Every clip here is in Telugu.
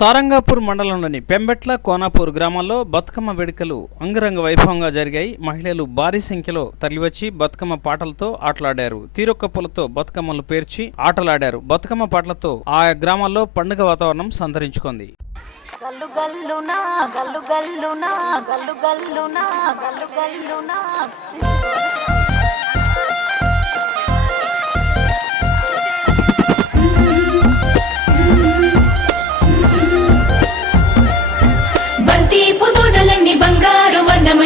సారంగాపూర్ మండలంలోని పెంబెట్ల కోనాపూర్ గ్రామాల్లో బతుకమ్మ వేడుకలు అంగరంగ వైభవంగా జరిగాయి. మహిళలు భారీ సంఖ్యలో తరలివచ్చి బతుకమ్మ పాటలతో ఆటలాడారు. తీరొక్కప్పులతో బతుకమ్మలు పేర్చి ఆటలాడారు. బతుకమ్మ పాటలతో ఆ గ్రామాల్లో పండుగ వాతావరణం సంతరించుకుంది. గల్లు గల్లునా గల్లు గల్లునా గల్లు గల్లునా గల్లు గల్లునా.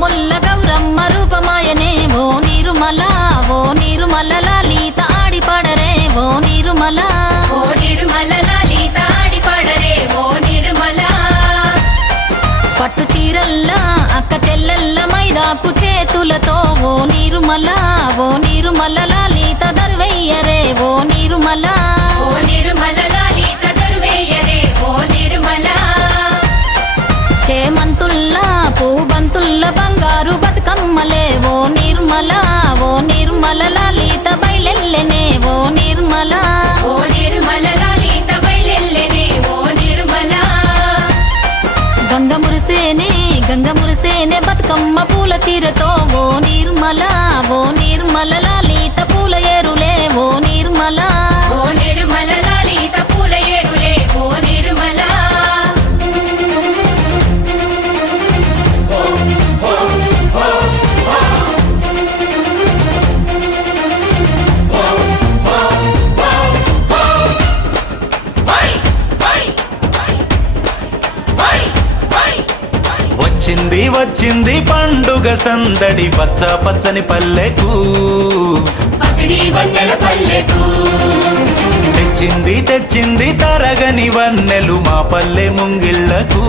కొమ్ముల్ల గౌరమ్మ రూపమాయనే ఓ నిర్మల ఓ నిర్మల లలిత ఆడి పాడరే ఓ నిర్మల. ఓ నిర్మల లలిత ఆడి పాడరే ఓ నిర్మల. పట్టు చీరల్లా అక్క చెల్లెల్ల మైదాకు చేతులతో ఓ నిర్మల ఓ నిర్మల లలిత గంగ మురిసేనే గంగ మురిసేనే బతుకమ్మ పూల చీరతో ఓ నిర్మల ఓ నిర్మల లలిత పూల ఎరులే ఓ నిర్మల వచ్చింది పండుగ సందడి. పచ్చ పచ్చని పల్లెకు తెచ్చింది తెచ్చింది తరగని వన్నెలు మా పల్లె ముంగిళ్ళకు.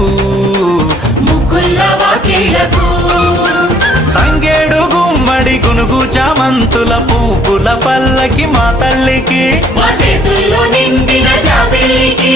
తంగేడు గుమ్మడి గునుగు చామంతుల పువ్వుల పల్లకి మా తల్లికి. మా చేతుల్లో నిండిన జాబిల్లికి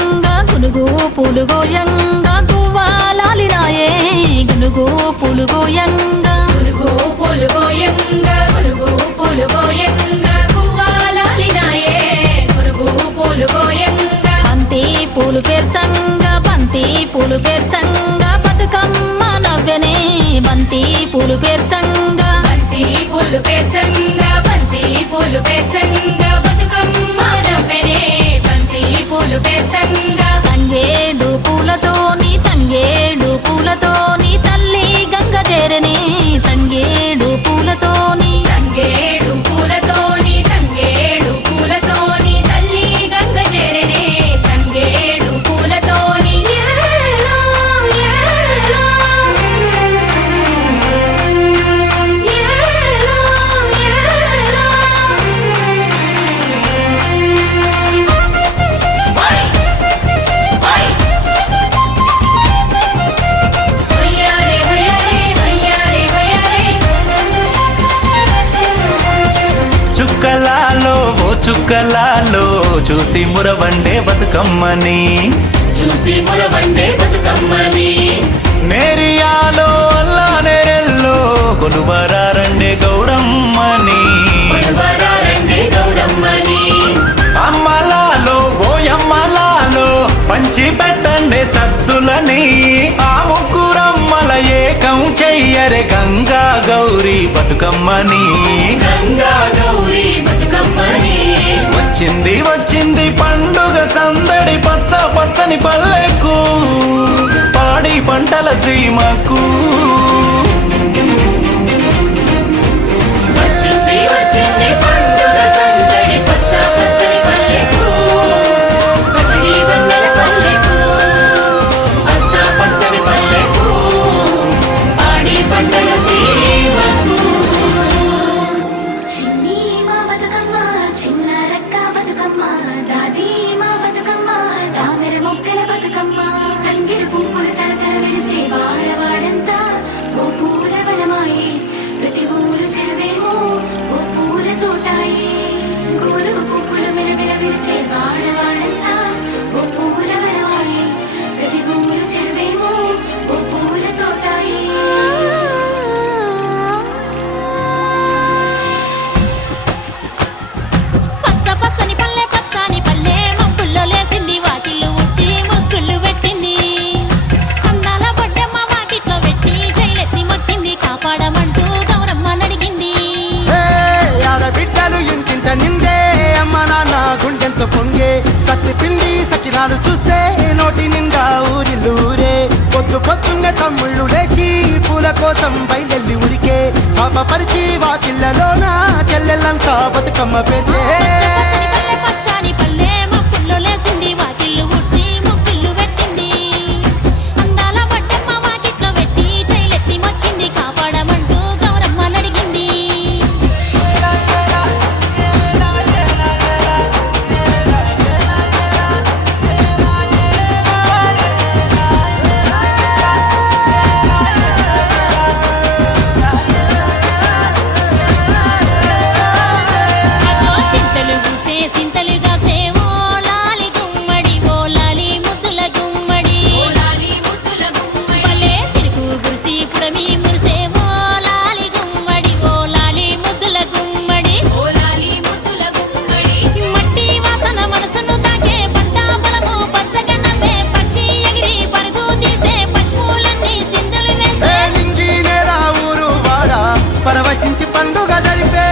పులుగోయంగా గువ్వాలాలినాయే గునుగు పులుగోయంగా. గురుగు పొలుగోయంగా గురుగు పొలుగోయంగా గువ్వాలాలినాయే గురుగు పొలుగోయంగా. బంతి పూలు పేర్చంగా బంతి పూలు పేర్చంగా బతుకమ్మ నవ్వెనే. బంతి పూలు పేర్చంగా. బంతి పూలు పేర్చంగా బంతి పూలు పేర్చంగా బతుకమ్మ నవ్వెనే. బంతి పూలు పేర్చంగా. చూసి మురవండే బతుకమ్మని. చూసి మురవండే బతుకమ్మని. నేరియాలో అల్లా నేరెల్లో కొలువరారండే గౌరమ్మని. అమ్మలాలో ఓయమ్మలాలో పంచి పెట్టండే సద్దులని ఆ ముగ్గురమ్మల ఏకం చెయ్యరే గంగా గౌరీ బతుకమ్మని. గంగా గౌరీ బతుకమ్మని. వచ్చింది పల్లెకు పాడి పంటల సీమకు. తమ్ముళ్ళు లేచి పూల కోసం బయలెల్లి ఉరికే శాపపరిచి వాకిళ్ళలోనా చెల్లెళ్ళంతా బతుకమ్మ పెరిగే పండుగ జరిపే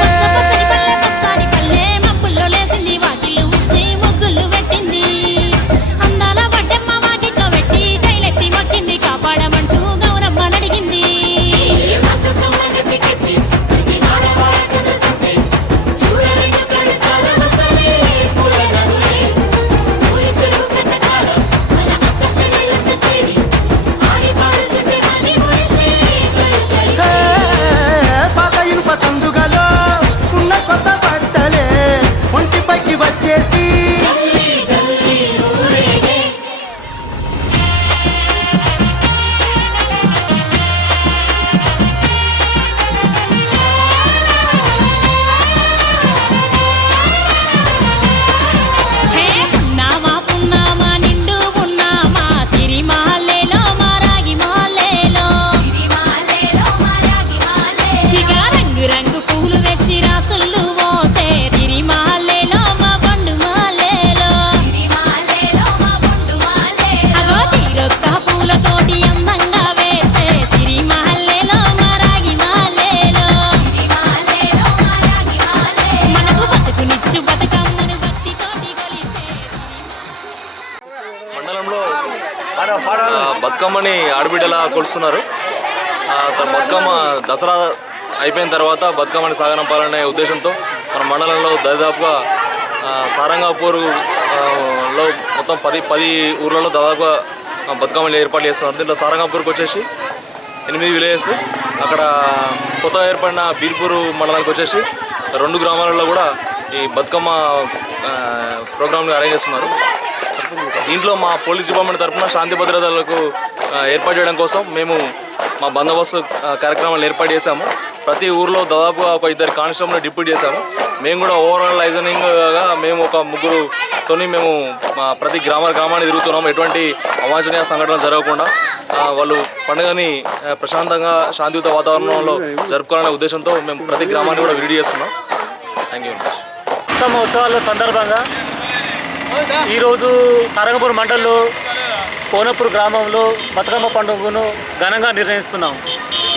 బతుకమ్మని ఆడబిడ్డలా కొలుస్తున్నారు. బతుకమ్మ దసరా అయిపోయిన తర్వాత బతుకమ్మని సాగనంపాలనే ఉద్దేశంతో మన మండలంలో దాదాపుగా సారంగాపూర్లో మొత్తం పది పది ఊర్లలో దాదాపుగా బతుకమ్మలు ఏర్పాటు చేస్తున్నారు. దీంట్లో సారంగాపూర్కి వచ్చేసి ఎనిమిది విలేజెస్ అక్కడ కొత్తగా ఏర్పడిన బీర్పూరు మండలానికి వచ్చేసి రెండు గ్రామాలలో కూడా ఈ బతుకమ్మ ప్రోగ్రాంలు అరేంజ్ చేస్తున్నారు. దీంట్లో మా పోలీస్ డిపార్ట్మెంట్ తరఫున శాంతి భద్రతలకు ఏర్పాటు చేయడం కోసం మేము మా బందోబస్తు కార్యక్రమాలు ఏర్పాటు చేశాము. ప్రతి ఊర్లో దాదాపుగా ఒక ఇద్దరు కానిస్టేబుల్ డిప్యూట్ చేశాము. మేము కూడా ఓవరాల్ లైజనింగ్గా మేము ఒక ముగ్గురు తోని మేము ప్రతి గ్రామ గ్రామాన్ని తిరుగుతున్నాము. ఎటువంటి అవాంఛనీయ సంఘటనలు జరగకుండా వాళ్ళు పండుగని ప్రశాంతంగా శాంతియుత వాతావరణంలో జరుపుకోవాలనే ఉద్దేశంతో మేము ప్రతి గ్రామాన్ని కూడా విడి చేస్తున్నాం. థ్యాంక్ యూ మచ్ ఉత్సవ మహోత్సవాల సందర్భంగా ఈరోజు సారంగపూర్ మండల్లో కోనపూర్ గ్రామంలో బతుకమ్మ పండుగను ఘనంగా నిర్ణయిస్తున్నాం.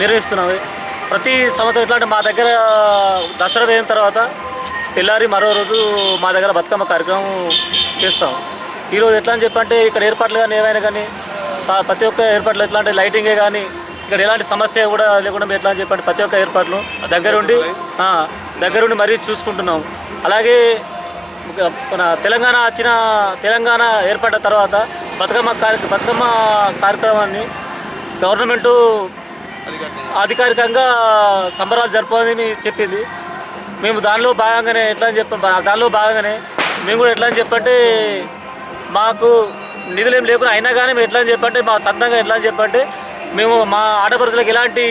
నిర్వహిస్తున్నాం ప్రతి సంవత్సరం ఇట్లాంటి మా దగ్గర దసరా వేయిన తర్వాత తెల్లారి మరో రోజు మా దగ్గర బతుకమ్మ కార్యక్రమం చేస్తాం. ఈరోజు ఎట్లా అని చెప్పంటే ఇక్కడ ఏర్పాట్లు కానీ ఏమైనా కానీ ప్రతి ఒక్క ఏర్పాట్లు ఎట్లా అంటే లైటింగే కానీ ఇక్కడ ఎలాంటి సమస్య కూడా లేకుండా మేము ఎట్లా అని చెప్పండి ప్రతి ఒక్క ఏర్పాట్లు దగ్గరుండి దగ్గరుండి మరీ చూసుకుంటున్నాం. అలాగే మన తెలంగాణ వచ్చిన తెలంగాణ ఏర్పడ్డ తర్వాత బతుకమ్మ కార్య బతుకమ్మ కార్యక్రమాన్ని గవర్నమెంటు అధికారికంగా సంబరాలు జరపాలని చెప్పింది. మేము దానిలో భాగంగానే ఎట్లా అని చెప్పాం దానిలో భాగంగానే మేము కూడా ఎట్లా అని చెప్పంటే మాకు నిధులు ఏం లేకుండా అయినా కానీ మేము ఎట్లా అని చెప్పంటే మా సొంతంగా ఎట్లా అని చెప్పంటే మేము మా ఆడపడుచులకు ఎలాంటి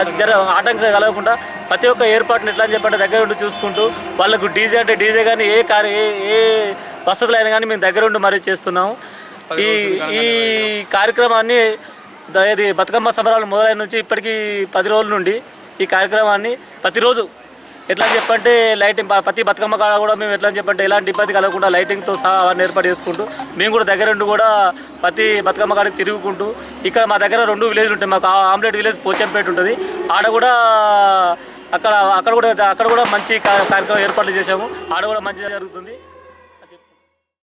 అది జర ఆటంకం కలగకుండా ప్రతి ఒక్క ఏర్పాటును ఎట్లా అని చెప్పంటే దగ్గర ఉండి చూసుకుంటూ వాళ్ళకు డీజే అంటే డీజే కానీ ఏ కార్య ఏ ఏ వసతులు అయినా కానీ మేము దగ్గర ఉండి మరీ చేస్తున్నాము. ఈ ఈ కార్యక్రమాన్ని ఇది బతుకమ్మ సంబరాలు మొదలైన నుంచి ఇప్పటికీ పది రోజుల నుండి ఈ కార్యక్రమాన్ని ప్రతిరోజు ఎట్లా చెప్పంటే లైటింగ్ ప్రతి బతుకమ్మ కాడ కూడా మేము ఎట్లా చెప్పంటే ఎలాంటి ఇబ్బంది కలగకుండా లైటింగ్తో సహా అవన్నీ ఏర్పాటు చేసుకుంటూ మేము కూడా దగ్గర ఉండి కూడా ప్రతి బతుకమ్మ కాడికి తిరుగుకుంటూ ఇక్కడ మా దగ్గర రెండు విలేజ్లు ఉంటాయి. మాకు ఆ- ఆమ్లెట్ విలేజ్ పోచంపేట ఉంటుంది. ఆడ కూడా అక్కడ అక్కడ కూడా అక్కడ కూడా మంచి కార్యక్రమం ఏర్పాట్లు చేశాము. ఆడ కూడా మంచిగా జరుగుతుంది.